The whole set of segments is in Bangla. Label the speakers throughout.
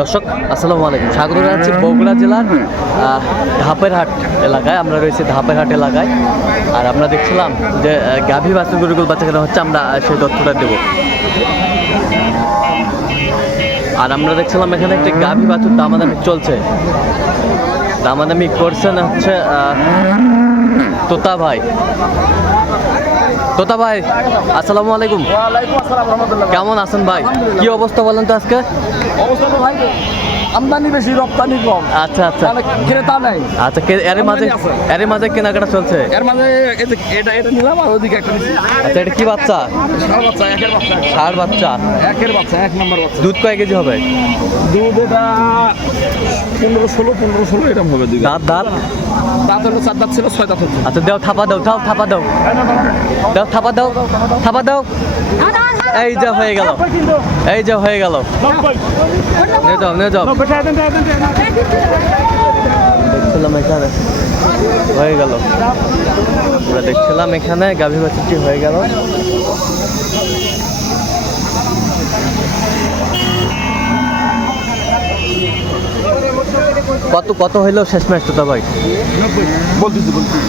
Speaker 1: দর্শক আসসালামু আলাইকুম। স্বাগত জানাচ্ছি বগুড়া জেলার আহ, ধাপেরহাট এলাকায়। আমরা রয়েছি ধাপেরহাট এলাকায়। আর আমরা দেখছিলাম যে গাভী বাছুর গরুগুলো বাচ্চা কেনা হচ্ছে আমরা সেই তথ্যটা দেব। আর আমরা দেখছিলাম এখানে একটি গাভী বাছুর দামাদামি চলছে। দামাদামি করছেন হচ্ছে তোতা ভাই। তোতা ভাই আসসালামু আলাইকুম। কেমন আছেন ভাই? কি অবস্থা বলেন তো আজকে?
Speaker 2: অবস্থা তো ভাই আমদানি বেশি রপ্তানি কম।
Speaker 1: আচ্ছা আচ্ছা।
Speaker 2: তাহলে ক্রেতা নাই।
Speaker 1: আচ্ছা কে- এর মাঝে এর মাঝে কেনাকাটা চলছে?
Speaker 2: এর মাঝে এটা এটা নিলাম আর ওদিকে একটা
Speaker 1: আচ্ছা এটা কি বাচ্চা?
Speaker 2: ষাঁড় বাচ্চা একের বাচ্চা।
Speaker 1: ষাট বাচ্চা।
Speaker 2: একের বাচ্চা এক নম্বর বাচ্চা।
Speaker 1: দুধ কয় কেজি হবে?
Speaker 2: দুধ এটা পনেরো ষোলো পনেরো ষোলো এরকম হবে দুধ
Speaker 1: দাঁত দাঁত?
Speaker 2: দাঁত হলো চার দাঁত ছিল ছয় দাঁত হচ্ছে।
Speaker 1: আচ্ছা দাও থাপা দাও দাও থাপা দাও। দাও থাপা দাও থাপা দাও। এই যা হয়ে গেল। এই যা হয়ে গেল। নিয়ে যাও নিয়ে যাও। দেখছিলাম এখানে। হয়ে গেল। আমরা দেখছিলাম এখানে গাভী বাছুরটি হয়ে গেল। কত কত হইল শেষ ম্যাচ তো ভাই?
Speaker 2: বলতেছি বলতেছি।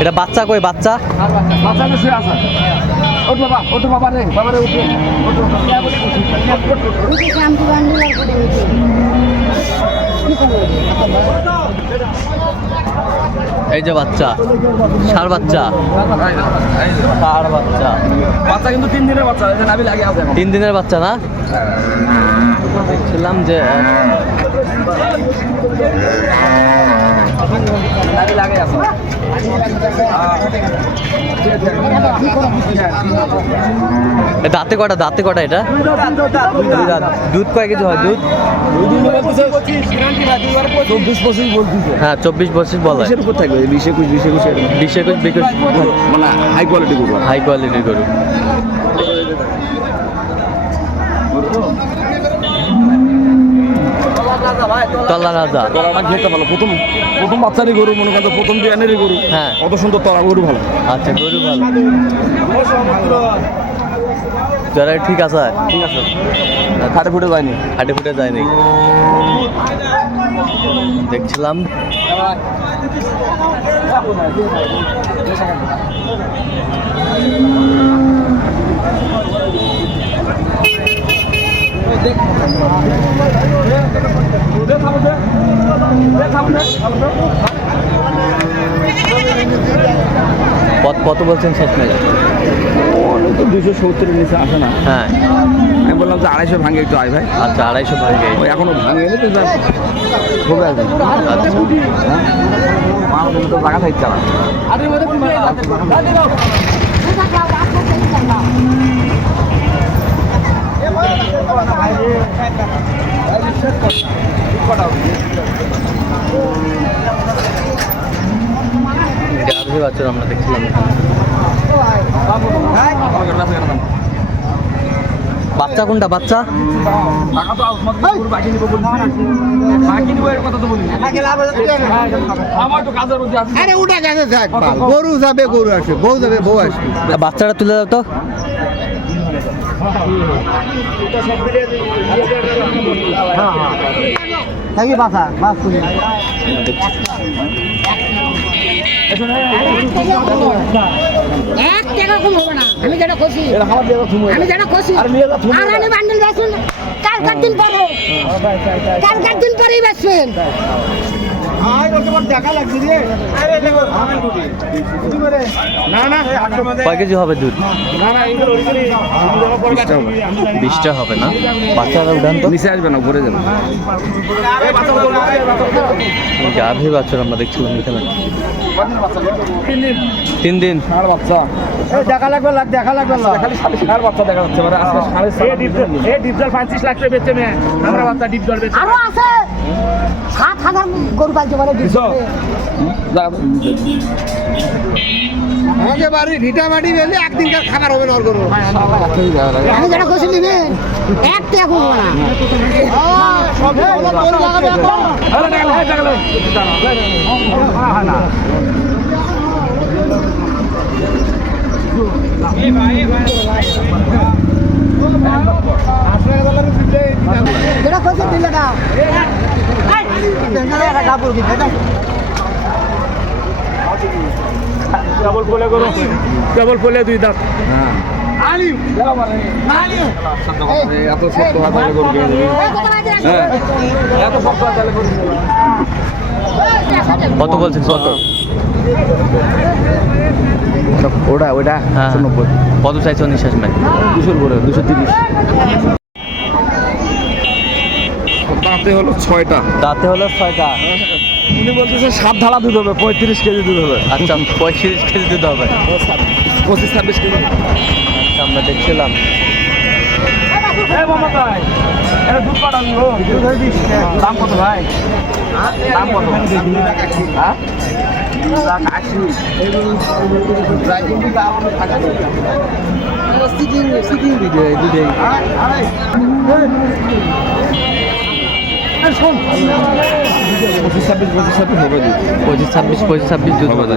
Speaker 1: এটা বাচ্চা কই বাচ্চা?
Speaker 2: বাচ্চা শুয়ে আছে। ওঠ বাবা ওঠ বাবা রে বাবা রে উঠো।
Speaker 1: এই যে বাচ্চা সার বাচ্চা ষাড় বাচ্চা।
Speaker 2: বাচ্চা কিন্তু তিন দিনের বাচ্চা যে লাগে আছে
Speaker 1: তিন দিনের বাচ্চা না? দেখছিলাম যে
Speaker 2: নাভি লাগে আছে।
Speaker 1: দাঁতে কটা দাঁতে কটা এটা? দুধ কয় কিছু হয়? দুধ?
Speaker 2: চব্বিশ পঁচিশ বলছি
Speaker 1: হ্যাঁ চব্বিশ পঁচিশ বলে।
Speaker 2: বিশের উপর থাকবে বিশ একুশ বিশ একুশ।
Speaker 1: বিশ একুশ বিকুশ
Speaker 2: মানে হাই কোয়ালিটি করব
Speaker 1: হাই কোয়ালিটির গরু। তলা রাজা।
Speaker 2: তলাটা ঘেরটা ভালো? প্রথম প্রথম বাচ্চারই গরু মনে করেন প্রথম বিয়ানেরই গরু।
Speaker 1: হ্যাঁ।
Speaker 2: কত সুন্দর তলা গরু ভালো।
Speaker 1: আচ্ছা গরু ভালো। যারা ঠিক আছে।
Speaker 2: ঠিক আছে। খাটে ফুটে যায়নি।
Speaker 1: হাটে ফুটে যায়নি। দেখছিলাম। কত কত বলছেন শেষ ম্যাচ
Speaker 2: দুশো সত্তরের নিচে আসে না।
Speaker 1: হ্যাঁ।
Speaker 2: আমি বললাম যে আড়াইশো ভাঙে একটু আয় ভাই।
Speaker 1: আচ্ছা আড়াইশো
Speaker 2: ওই এখনও ভাঙে এলে তো হবে আর
Speaker 1: আচ্ছা
Speaker 2: হ্যাঁ? তো থাকছে না।
Speaker 1: গাভী বাছুর আমরা দেখছিলাম বাচ্চা কোনটা? বাচ্চা?
Speaker 2: গরু
Speaker 3: যাবে গরু আসবে বউ যাবে বউ আসবে।
Speaker 1: বাচ্চাটা তুলে দাও তো।
Speaker 3: থাকি বাসা বাস তুমি
Speaker 4: এক টাকা কম হবে না। আমি যেটা খুশি। আমি যেটা খুশি।
Speaker 2: আর
Speaker 4: আমি বান্ডেল বেচুন কালকার দিন পরে কালকার দিন পরেই বেচবেন।
Speaker 3: দেখা লাগছে রে।
Speaker 1: কয় কেজি হবে দুধ? বিশটা হবে না। বাচ্চারা উঠান তো
Speaker 2: নিচে আসবে না ঘুরে যাবে।
Speaker 1: গাভী বাছুর আমরা দেখছিলাম এখানে
Speaker 2: তিন দিন। বাচ্চা
Speaker 3: দেখা লাগবে লাগ দেখা লাগবে
Speaker 2: খালি সাড়ে বাচ্চা দেখা যাচ্ছে মানে আজকে সাড়ে ডিপজল পঁয়ত্রিশ লাখ টাকা মেয়ে। আমরা বাচ্চা ডিপজল
Speaker 4: আছে। সাত হাজার গরু পালছে বলে?
Speaker 3: আমাকে বাড়ি ভিটা মাটি বেলে একদিনকার খাবার হবে না ওর গরু
Speaker 4: আমি যেটা কইছি নিবে এক টাকা করব না
Speaker 3: লাগাবে এখন।
Speaker 2: আরে টাকা লাই, টাকা লাই।
Speaker 4: যেটা কইছি দিলে দাও
Speaker 2: কেবল পোলে করো কেবল পোলে দুই দাঁত
Speaker 3: এত গরু কিনে দিবি
Speaker 2: এত করো
Speaker 1: কত বলছেন? কত?
Speaker 3: ওটা ওটা
Speaker 1: হ্যাঁ। কত চাইছো নিঃশ্বাস ভাই
Speaker 3: দুশোর করে দুশো তিরিশ। তাতে হলো ছয়টা।
Speaker 1: দাঁতে হলো ছয়টা।
Speaker 2: উনি বলতেছে সাত ধারা দুধ হবে পঁয়ত্রিশ কেজি দুধ হবে।
Speaker 1: আচ্ছা পঁয়ত্রিশ কেজি দিতে হবে।
Speaker 2: পঁচিশ ছাব্বিশ কেজি।
Speaker 1: আচ্ছা, আমরা দেখছিলাম।
Speaker 2: দুধ দাম কত ভাই? দাম কত? হ্যাঁ?
Speaker 3: পঁচিশ ছাব্বিশ পঁচিশ ছাব্বিশ হবে
Speaker 1: পঁচিশ ছাব্বিশ পঁচিশ ছাব্বিশ দুধ
Speaker 3: হবে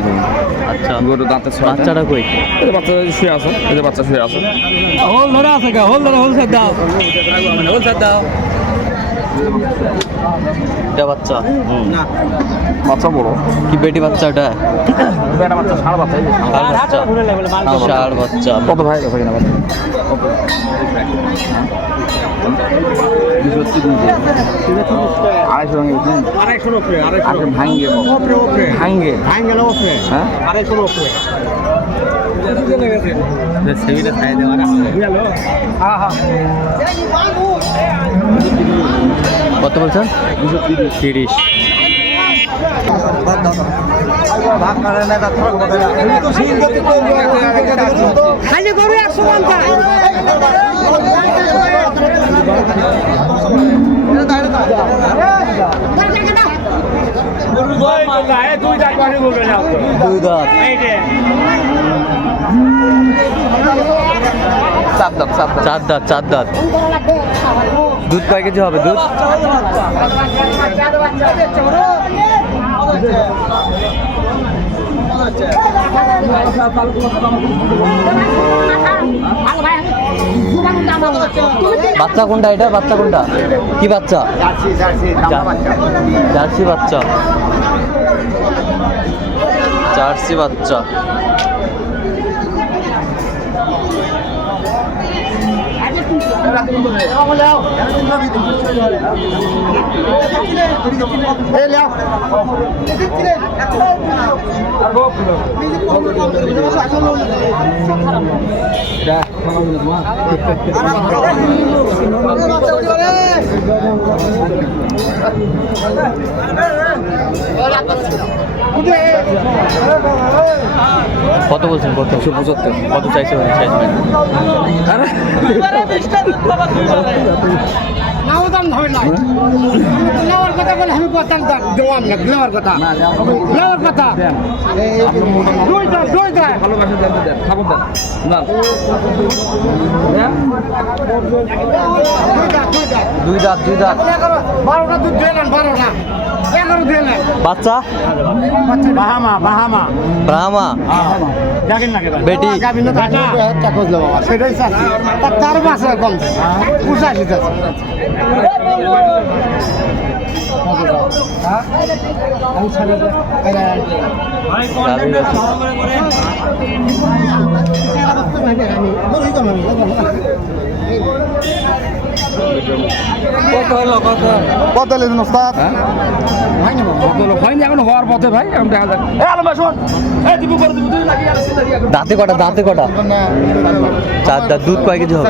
Speaker 1: আচ্ছা।
Speaker 3: গরু দাঁতে
Speaker 1: বাচ্চাটা কই?
Speaker 3: এই বাচ্চা শুয়ে আছে এই বাচ্চা শুয়ে আছে।
Speaker 2: হোল ধরে আছে হোল ধরে হোল দাও। হোল দাও।
Speaker 1: এটা বাচ্চা
Speaker 3: বাচ্চা বড়।
Speaker 1: কি বেটি বাচ্চা এটা
Speaker 2: বেটা বাচ্চা ষাঁড় বাচ্চা ষাঁড়।
Speaker 1: ষাঁড় বাচ্চা। ষাঁড় বাচ্চা।
Speaker 3: কত ভাই? দুশো তিরিশ আড়াইশো আগে ভাঙ্গে। ভাঙ্গে।
Speaker 2: ভাঙ
Speaker 3: হ্যাঁ?
Speaker 2: আড়াইশোর উপরে
Speaker 1: সেমিটা খাই দেওয়া কত বলছেন? দুশো তিরিশ। তিরিশ
Speaker 4: খালি গরু একশো পঞ্চাশ
Speaker 2: দুই দাঁত।
Speaker 1: দাঁত
Speaker 3: চার দাম চার
Speaker 1: দাঁত চার দাঁত দুধ কয় কেজি হবে দুধ? বাচ্চা কোনটা এটা? বাচ্চা কোনটা? কি বাচ্চা? জার্সি বাচ্চা। জার্সি বাচ্চা। Hey, কত বলছেন কত? পঁচাত্তর। কত চাইছে শেষ
Speaker 4: নাও দাম ধরে নাই নেওয়ার কথা বলে আমি বলতাম দাম না নেওয়ার কথা। নেওয়ার কথা। দুইটা দুইটা
Speaker 3: ভালোবাসা দেন দেন খাবার দেন। না
Speaker 4: দুইটা দুইটা
Speaker 1: দুই দাঁত দুই দাঁত
Speaker 4: বারোটা দুধ দিয়ে নেন বারোটা।
Speaker 1: বাচ্চা?
Speaker 2: Bahama Bahama.
Speaker 1: ব্রাহ্মা
Speaker 2: জাগিন লাগে
Speaker 1: বেটি?
Speaker 4: সেটাই তার মাসে কম। পঁচাশি চাচ্ছি।
Speaker 1: গাভী বাচ্চা।
Speaker 3: কত লেছেন ওস্তাদ?
Speaker 2: কত লোক হয়নি এখন হওয়ার পথে ভাই এখন দেখা যাক।
Speaker 1: দাঁতে কটা দাঁতে কটা? চার দাঁত দুধ কয় কেজি হবে?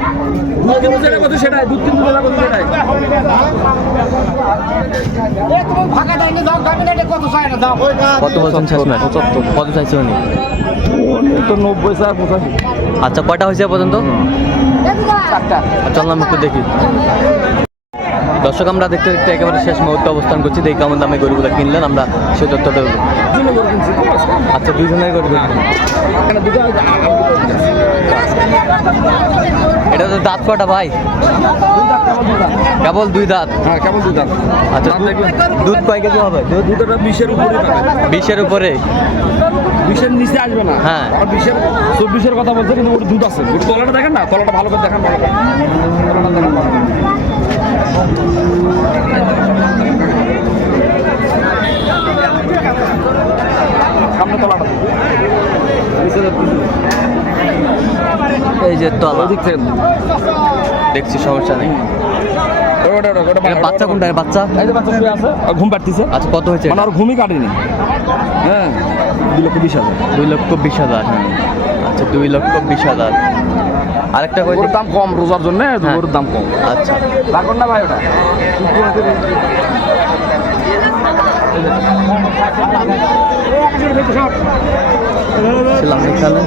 Speaker 2: দুধ কিন্তু যেটা কত সেটাই। দুধ কিন্তু যেটা কত সেটাই
Speaker 1: বলছেন শেষমেশ চাইছে উনি
Speaker 2: তো নব্বই পঁচাশি
Speaker 1: আচ্ছা কয়টা হয়েছে পর্যন্ত? চললাম একটু দেখি। দর্শক আমরা দেখতে দেখতে একেবারে শেষ মুহূর্তে অবস্থান করছি। দেখি কেমন দামে গরুগুলো কিনলেন আমরা সেই তথ্যটা আচ্ছা দুজনের গরু এটা তো দাঁত কটা ভাই? কেবল দুই দাঁত?
Speaker 2: হ্যাঁ কেমন দুধ দাম
Speaker 1: আচ্ছা দুধ কয় কেজি হবে? দুধ
Speaker 2: দুধটা বিশের উপরে
Speaker 1: বিশের উপরে?
Speaker 2: বিশের নিচে আসবে না।
Speaker 1: হ্যাঁ।
Speaker 2: আর বিশের চব্বিশের কথা বলছে কিন্তু ওর দুধ আছে। ওর তলাটা দেখেন না? তলাটা ভালো করে দেখেন ভালো করে। তলাটা দেখেন ভালো করে। সামনে তলাটা নিচে
Speaker 1: এই তলা।
Speaker 2: ওদিক থেকে
Speaker 1: দেখছি সমস্যা নেই। বাচ্চা কোনটা? বাচ্চা?
Speaker 2: ঘুম পাড়তিছে।
Speaker 1: আচ্ছা কত হয়েছে
Speaker 2: মানে আর ঘুমই কাটেনি। হ্যাঁ। দুই লক্ষ বিশ হাজার।
Speaker 1: দুই লক্ষ বিশ হাজার আচ্ছা দুই লক্ষ বিশ হাজার। আরেকটা
Speaker 2: ওর দাম কম রোজার জন্য
Speaker 1: হ্যাঁ।
Speaker 2: দাম কম।
Speaker 1: আচ্ছা।
Speaker 2: রাখুন না ভাই ওটা?
Speaker 1: ছিলাম এখানে।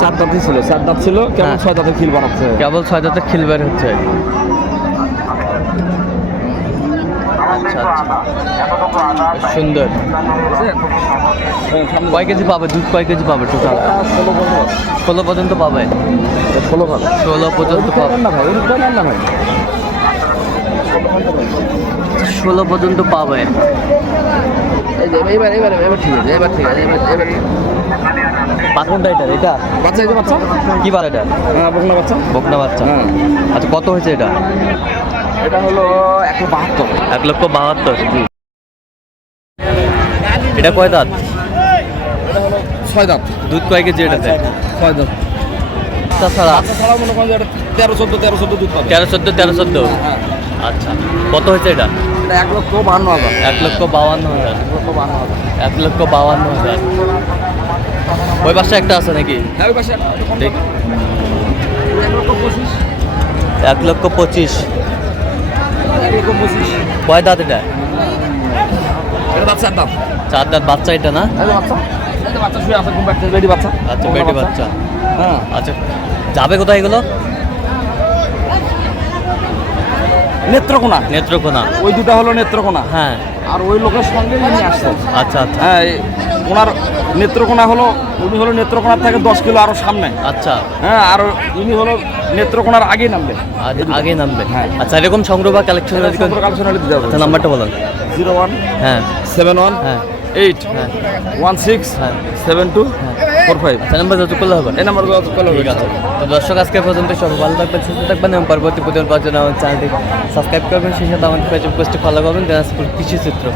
Speaker 2: সাত দাঁতই ছিল সাত দাঁত ছিল কেমন
Speaker 1: হ্যাঁ।
Speaker 2: ছয় দাঁতের খিল বানাচ্ছে।
Speaker 1: কেবল ছয় দাঁতের খিল বের হচ্ছে। আচ্ছা আচ্ছা। সুন্দর। কয় কেজি পাবে? দুধ কয় কেজি পাবে টোটাল
Speaker 2: ষোলো
Speaker 1: পর্যন্ত পাবে।
Speaker 2: ষোলো ভালো
Speaker 1: ষোলো পর্যন্ত পাবে।
Speaker 2: না ভাই না ভাই।
Speaker 1: ষোলো পর্যন্ত পাবে।
Speaker 2: এবার এবার এবার ঠিক আছে এবার ঠিক আছে এবার এবার
Speaker 1: এটা এটা?
Speaker 2: বাচ্চা এই বাচ্চা?
Speaker 1: কি বার এটা?
Speaker 2: হ্যাঁ বকনা বাচ্চা।
Speaker 1: বকনা বাচ্চা।
Speaker 2: হ্যাঁ।
Speaker 1: আচ্ছা কত হয়েছে এটা?
Speaker 2: এটা হলো একশো বাহাত্তর।
Speaker 1: এক লক্ষ বাহাত্তর এটা কয় দাঁত?
Speaker 2: ছয় দাঁত।
Speaker 1: দুধ কয় কেজি এটাতে?
Speaker 2: ছয় দাঁত।
Speaker 1: তাছাড়া
Speaker 2: যে এটা তেরো চোদ্দ তেরো চোদ্দ দুধ
Speaker 1: তেরো চোদ্দ তেরো চোদ্দ?
Speaker 2: হ্যাঁ।
Speaker 1: আচ্ছা কত হয়েছে এটা?
Speaker 2: এটা এক লক্ষ বাহান্ন হাজার।
Speaker 1: এক লক্ষ বাউান্ন হাজার।
Speaker 2: এক লক্ষ বাহান্ন হাজার।
Speaker 1: এক লক্ষ বাউান্ন হাজার। ওই পাশে একটা আছে নাকি?
Speaker 2: হ্যাঁ ওই পাশে এক লক্ষ পঁচিশ।
Speaker 1: কয় দাঁত এটা?
Speaker 2: চার দাঁত।
Speaker 1: চার দাঁত বাচ্চা এটা না?
Speaker 2: বাচ্চা। শুয়ে আছে
Speaker 1: আচ্ছা বেটি বাচ্চা।
Speaker 2: হ্যাঁ।
Speaker 1: আচ্ছা যাবে কোথায় এগুলো?
Speaker 2: নেত্রকোনা?
Speaker 1: নেত্রকোনা।
Speaker 2: ওই দুটা হলো নেত্রকোনা?
Speaker 1: হ্যাঁ।
Speaker 2: আর ওই লোকের সঙ্গে ইনি আসছে।
Speaker 1: আচ্ছা আচ্ছা।
Speaker 2: হ্যাঁ ওনার নেত্রকোনা হলো উনি হলো নেত্রকোনার থেকে দশ কিলো আরও সামনে।
Speaker 1: আচ্ছা।
Speaker 2: হ্যাঁ আর ইনি হলো নেত্রকোনার আগেই নামবে।
Speaker 1: আগে নামবে।
Speaker 2: হ্যাঁ।
Speaker 1: আচ্ছা এরকম সংগ্রহ বা কালেকশন
Speaker 2: কালেকশন হলে দিতে হবে।
Speaker 1: আচ্ছা নাম্বারটা বলুন।
Speaker 2: জিরো ওয়ান
Speaker 1: হ্যাঁ।
Speaker 2: সেভেন ওয়ান
Speaker 1: হ্যাঁ।
Speaker 2: এইট
Speaker 1: হ্যাঁ।
Speaker 2: ওয়ান সিক্স
Speaker 1: হ্যাঁ।
Speaker 2: Seven two four five
Speaker 1: number করলে হবে।
Speaker 2: এই নাম্বার
Speaker 1: ঠিক আছে। তো দর্শক আজকে পর্যন্ত সব ভালো থাকবেন সুস্থ থাকবেন এবং পরবর্তী প্রতিদিন পাওয়ার জন্য আমার চ্যানেলটি সাবস্ক্রাইব করবেন। সেই সাথে আমাদের ফেসবুক পেজটি ফলো করবেন। দিনাজপুর কৃষি চিত্র।